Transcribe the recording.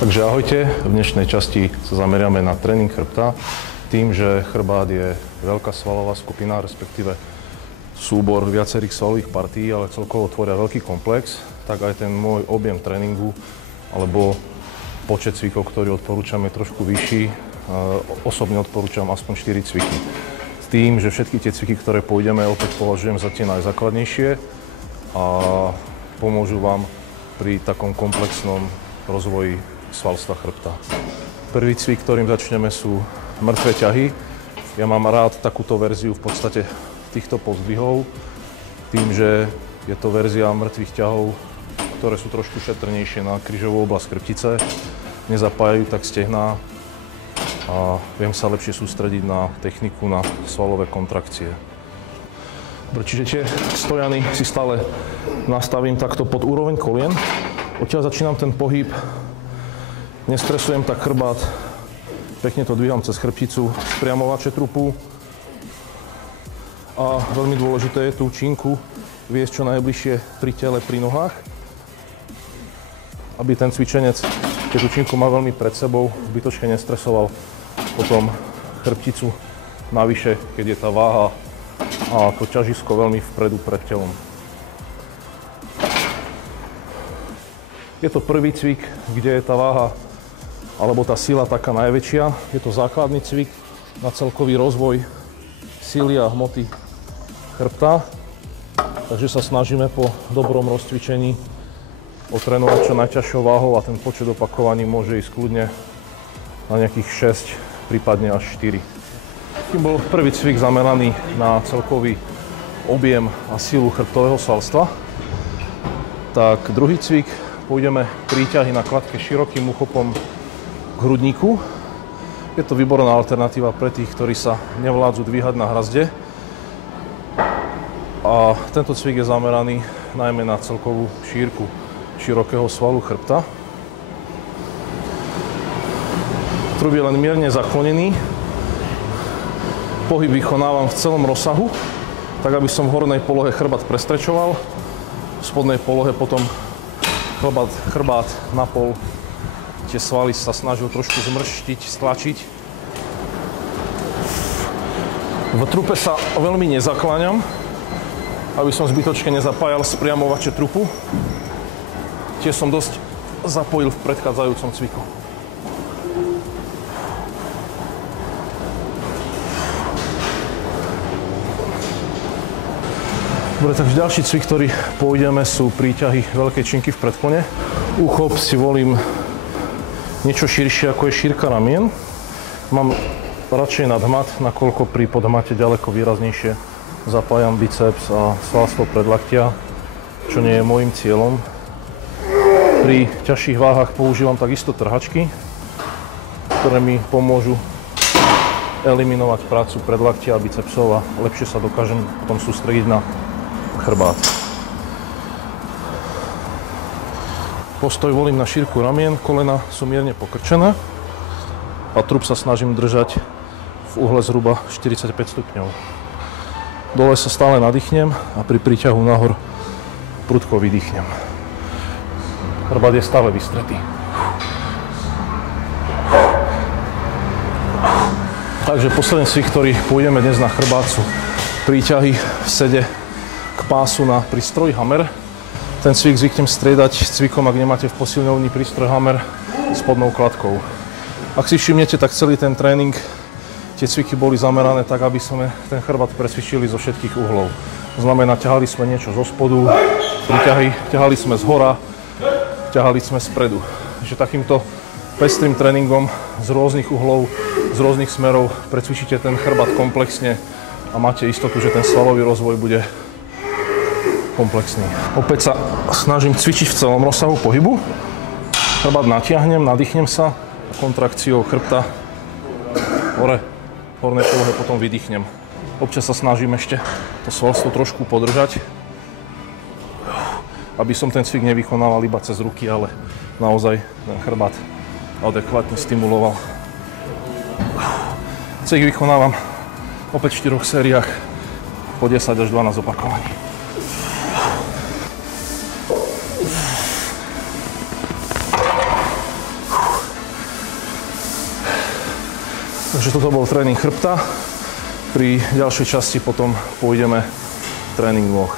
Takže ahojte, v dnešnej časti sa zameriame na tréning chrbta. Tým, že chrbát je veľká svalová skupina, respektíve súbor viacerých svalových partí, ale celkovo tvoria veľký komplex, tak aj ten môj objem tréningu alebo počet cvikov, ktorý odporúčam, je trošku vyšší. Osobne odporúčam aspoň 4 cviky. S tým, že všetky tie cviky, ktoré pôjdeme, opäť považujem za tie najzákladnejšie a pomôžu vám pri takom komplexnom rozvoji svalstva chrbta. Prvý cvik, ktorým začneme, sú mŕtve ťahy. Ja mám rád takúto verziu v podstate týchto pozdvihov, tým, že je to verzia mŕtvych ťahov, ktoré sú trošku šetrnejšie na krížovú oblasť chrbtice, nezapájajú tak stehná a viem sa lepšie sústrediť na techniku, na svalové kontrakcie. Čiže tie stojany si stále nastavím takto pod úroveň kolien. Odtiaľ začínam ten pohyb. Nestresujem tak chrbát, pekne to dvíham cez chrbticu, spriamovače trupu a veľmi dôležité je tú činku viesť čo najbližšie pri tele, pri nohách, aby ten cvičenec, keď tú činku má veľmi pred sebou, zbytočne nestresoval potom chrbticu navyše, keď je tá váha a to ťažisko veľmi vpredu pred telom. Je to prvý cvik, kde je tá váha alebo tá sila taká najväčšia. Je to základný cvik na celkový rozvoj síly a hmoty chrbta. Takže sa snažíme po dobrom rozcvičení otrénovať čo najťažšou váhou a ten počet opakovaní môže ísť kľudne na nejakých 6, prípadne až 4. Tým bol prvý cvik zameraný na celkový objem a sílu chrbtového svalstva. Tak druhý cvik, pôjdeme príťahy na kladke širokým uchopom k hrudníku. Je to výborná alternatíva pre tých, ktorí sa nevládzu dvíhať na hrazde. A tento cvik je zameraný najmä na celkovú šírku širokého svalu chrbta. Trub je len mierne zaklonený. Pohyb vykonávam v celom rozsahu, tak aby som v hornej polohe chrbát prestrečoval, v spodnej polohe potom chrbát na pol. Tie svaly sa snažil trošku zmrštiť, stlačiť. V trupe sa veľmi nezakláňam, aby som zbytočne nezapájal spriamovače trupu. Tie som dosť zapojil v predchádzajúcom cviku. Dobre, takže ďalší cvik, ktorý pôjdeme, sú príťahy veľkej činky v predklone. Uchop si volím niečo širšie, ako je šírka ramien. Mám radšej nadhmat, nakoľko pri podhmate ďaleko výraznejšie zapájam biceps a svalstvo predlaktia, čo nie je môjim cieľom. Pri ťažších váhach používam takisto trhačky, ktoré mi pomôžu eliminovať prácu predlaktia a bicepsov a lepšie sa dokážem potom sústrediť na chrbát. Postoj volím na šírku ramien, kolena sú mierne pokrčené a trup sa snažím držať v uhle zhruba 45 stupňov. Dole sa stále nadýchnem a pri príťahu nahor prudko vydýchnem. Chrbát je stále vystretý. Takže posledný cvik, ktorý pôjdeme dnes na chrbát, sú príťahy v sede k pásu na prístroj Hammer. Ten cvik zvyknem striedať cvikom, ak nemáte v posilňovni prístroj Hammer, spodnou kladkou. Ak si všimnete, tak celý ten tréning, tie cviky boli zamerané tak, aby sme ten chrbát presvičili zo všetkých uhlov. To znamená, ťahali sme niečo zo spodu, ťahali sme z hora, ťahali sme spredu. Takže takýmto pestrým tréningom z rôznych uhlov, z rôznych smerov precvičíte ten chrbát komplexne a máte istotu, že ten svalový rozvoj bude komplexný. Opäť sa snažím cvičiť v celom rozsahu pohybu. Chrbát natiahnem, nadýchnem sa a kontrakciou chrbta hore, v hornej polohe potom vydýchnem. Občas sa snažím ešte to svalstvo trošku podržať, aby som ten cvik nevykonával iba cez ruky, ale naozaj ten chrbát adekvátne stimuloval. Cvik vykonávam opäť v 4 sériách po 10 až 12 opakovaní. Takže toto bol tréning chrbta. Pri ďalšej časti potom pôjdeme tréning nôh.